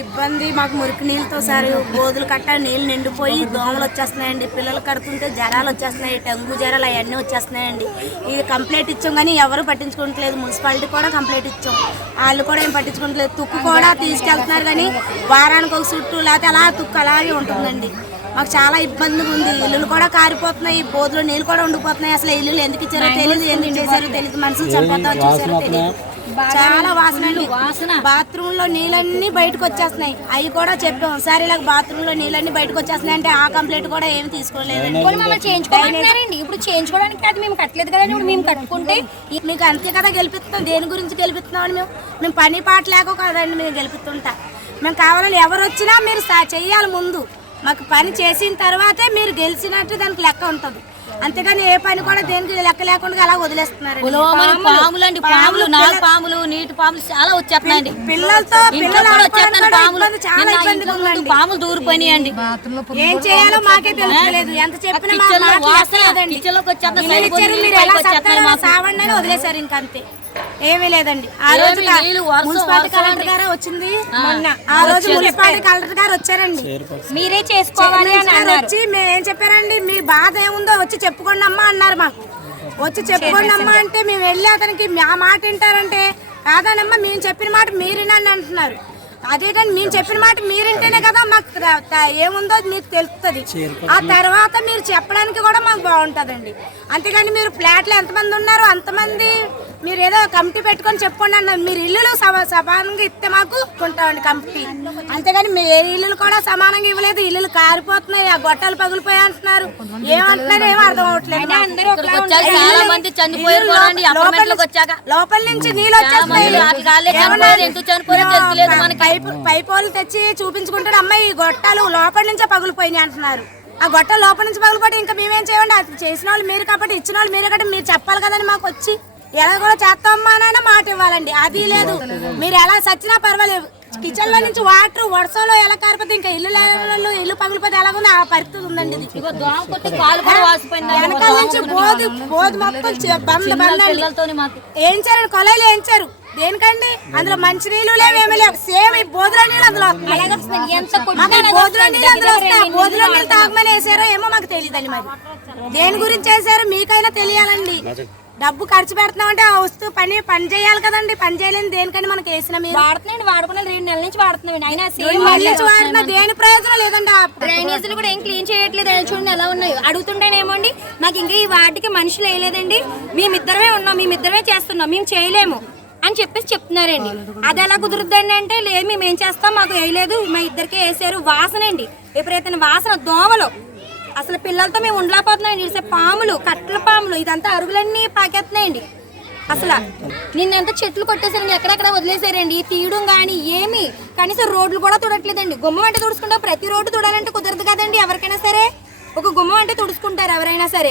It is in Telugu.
ఇబ్బంది. మాకు మురికి నీళ్ళతో సార్ గోధులు కట్ట నీళ్ళు నిండిపోయి దోమలు వచ్చేస్తున్నాయండి. పిల్లలు కడుతుంటే జ్వరాలు వచ్చేస్తున్నాయి టంగు జ్వరాలు అవన్నీ వచ్చేస్తున్నాయండి. ఇది కంప్లైంట్ ఇచ్చాం కానీ ఎవరు పట్టించుకోవట్లేదు. మున్సిపాలిటీ కూడా కంప్లైంట్ ఇచ్చాం. వాళ్ళు కూడా ఏం పట్టించుకోవట్లేదు. తుక్కు కూడా తీసుకెళ్తున్నారు కానీ వారానికి ఒక చుట్టూ లేకపోతే అలా తుక్కు అలాగే ఉంటుందండి. మాకు చాలా ఇబ్బందిగా ఉంది. ఇల్లులు కూడా కారిపోతున్నాయి. బోధులు నీళ్ళు కూడా ఉండిపోతున్నాయి. అసలు ఇల్లులు ఎందుకు ఇచ్చారో తెలియదు ఎందుకు చేశారో తెలియదు మనుషులు చంపొద్దా చూసారో తెలియదు చాలా వాసన అండి. బాత్రూమ్లో నీళ్ళన్నీ బయటకు వచ్చేస్తున్నాయి. అవి కూడా చెప్పాం. సరే ఇలా బాత్రూమ్లో నీళ్ళన్నీ బయటకు వచ్చేస్తున్నాయి అంటే ఆ కంప్లైంట్ కూడా ఏమి చేయించుకోవాలంటున్నారండి ఇప్పుడు చేయించుకోవడానికి అది మేము కట్టలేదు కదండి. ఇప్పుడు మేము కట్టుకుంటే మీకు అంతే కదా గెలిపిస్తున్నాం. దేని గురించి గెలిపిస్తున్నామని మేము? మేము పని పాట లేక కదండి మేము గెలిపిస్తుంటా. మేము కావాలని ఎవరు వచ్చినా మీరు సా- చెయ్యాలి ముందు. మాకు పని చేసిన తర్వాతే మీరు గెలిచినట్టు దానికి లెక్క ఉంటుంది. అంతేగాని ఏ పని కూడా దేనికి లెక్క లేకుండా అలా వదిలేస్తున్నారు. పాములు అండి పాములు నాలుగు పాములు నీటి పాములు చాలా వచ్చేస్తున్నాయండి. పిల్లలతో పాములు. పాములు దూరిపోయినాయండి. ఏం చేయాలో మాకే తెలియలేదు ఎంత చెప్పినా వదిలేశారు ఇంకంతే. ఏమీ లేదండి. ఆ రోజు మున్సిపాలిటీ కలెక్టర్ గారే వచ్చింది మొన్న. ఆ రోజు మున్సిపాలిటీ కలెక్టర్ గారు వచ్చారండి. మీరే చేసుకోవాలి అని అన్నారు. వచ్చి మేము ఏం చెప్పారండి? మీ బాధ ఏముందో వచ్చి చెప్పుకోండి అమ్మా అన్నారు మాకు. వచ్చి చెప్పుకోండి అమ్మా అంటే మేము వెళ్ళి అతనికి మా మాట వింటారంటే కాదనమ్మా మేము చెప్పిన మాట మీరినండి అంటున్నారు. అదేంటండి మేము చెప్పిన మాట మీరింటేనే కదా మాకు ఏముందో మీకు తెలుస్తుంది ఆ తర్వాత మీరు చెప్పడానికి కూడా మాకు బాగుంటుందండి. అంతేగాని మీరు ఫ్లాట్లు ఎంతమంది ఉన్నారో? అంతమంది మీరు ఏదో కమిటీ పెట్టుకొని చెప్పుకోండి అన్నారు మీరు ఇల్లులు సమ- సమానంగా ఇస్తే మాకు కొంటామండి కమిటీ. అంతేగాని మీ ఇల్లులు కూడా సమానంగా ఇవ్వలేదు ఇల్లులు కారిపోతున్నాయి ఆ గొట్టాలు పగిలిపోయి అంటున్నారు. ఏమంటున్నారు ఏమో అర్థం అవట్లేదు లోపల నుంచి- నీళ్ళు వచ్చేస్తున్నాయి. మంది ఆ గాల్లే ఏమన్నా చనిపోయారు, ఎందుకు చనిపోయారో మేము తెలియదు మనకి. పైపు పైపు వాళ్ళు తెచ్చి చూపించుకుంటాడు అమ్మాయి ఈ గొట్టాలు లోపల నుంచే పగిలిపోయినాయి అంటున్నారు. ఆ గొట్ట లోపల నుంచి పగిలిపోతే ఇంకా మేమేం చేయండి? అది చేసిన వాళ్ళు మీరు కాబట్టి ఇచ్చిన వాళ్ళు మీరే కాబట్టి మీరు చెప్పాలి కదండి మాకు వచ్చి. ఎలా కూడా చేస్తామా అని మాట ఇవ్వాలండి. అది లేదు. మీరు ఎలా సచ్చినా పర్వాలేదు. కిచెన్లో నుంచి వాటర్ వర్షంలో ఎలా కారిపోతే ఇంకా ఇల్లు లేని వాళ్ళు ఇల్లు పగిలిపోతే ఎలా ఉంది ఆ పరిస్థితి ఉందండి ఇది. వెనకాల నుంచి బోధు బోధు మొత్తం బంద బందండి ఏంచారు కొలైలు ఏంచారు దేనికండి? అందులో మంచి నీళ్ళు లేవు ఏమీ లేవు. సేమ్ ఈ బోధుల నీళ్ళు అందులో అలాగే బోధుల. నీళ్ళు అందులో వస్తాయి. బోధుల నీళ్ళు తాగమని వేసారో ఏమో మాకు తెలియదండి మరి. దేని గురించి వేసారో మీకైనా తెలియాలండి. డబ్బు ఖర్చు పెడుతున్నామంటే ఆ వస్తువు పని పని చేయాలి కదండి. పని చేయలేని దేనికని మనకి వేసిన మీరు? వాడుతున్నాండి వాడుకున్న రెండు నెలల నుంచి వాడుతున్నాండి అయినా సేమ్ నుంచి వాడినా దేని ప్రయోజనం లేదండి ఆ డ్రైనేజీలు కూడా ఏం క్లీన్ చేయట్లేదు. చూడండి ఎలా ఉన్నాయో. అడుగుతుంటేనేమోండి మాకు ఇంకా ఈ వాటికి మనుషులు వేయలేదండి. మేమిద్దరమే ఉన్నాం. మేమిద్దరమే చేస్తున్నాం. మేము చేయలేము. అని చెప్పేసి చెప్తున్నారండి. అది ఎలా కుదురుద్దండి అంటే లేదు మేము ఏం చేస్తాం మాకు వేయలేదు మా ఇద్దరికే వేసారు వాసన అండి. విపరీతమైన వాసన దోమలు. అసలు పిల్లలతో మేము ఉండలేకపోతున్నాం చూసే పాములు కట్టల పాములు ఇదంతా అరుగులన్నీ పాకేస్తున్నాయండి. అసలు నిన్నంతా చెట్లు కొట్టేసారండి ఎక్కడెక్కడ వదిలేసారండి తీయడం కానీ ఏమి. కనీసం రోడ్లు కూడా తుడట్లేదండి. గుమ్మం అంటే తుడుచుకుంటే ప్రతి రోడ్డు తుడాలంటే కుదరదు కదండి ఎవరికైనా సరే. ఒక గుమ్మం అంటే తుడుచుకుంటారు ఎవరైనా సరే.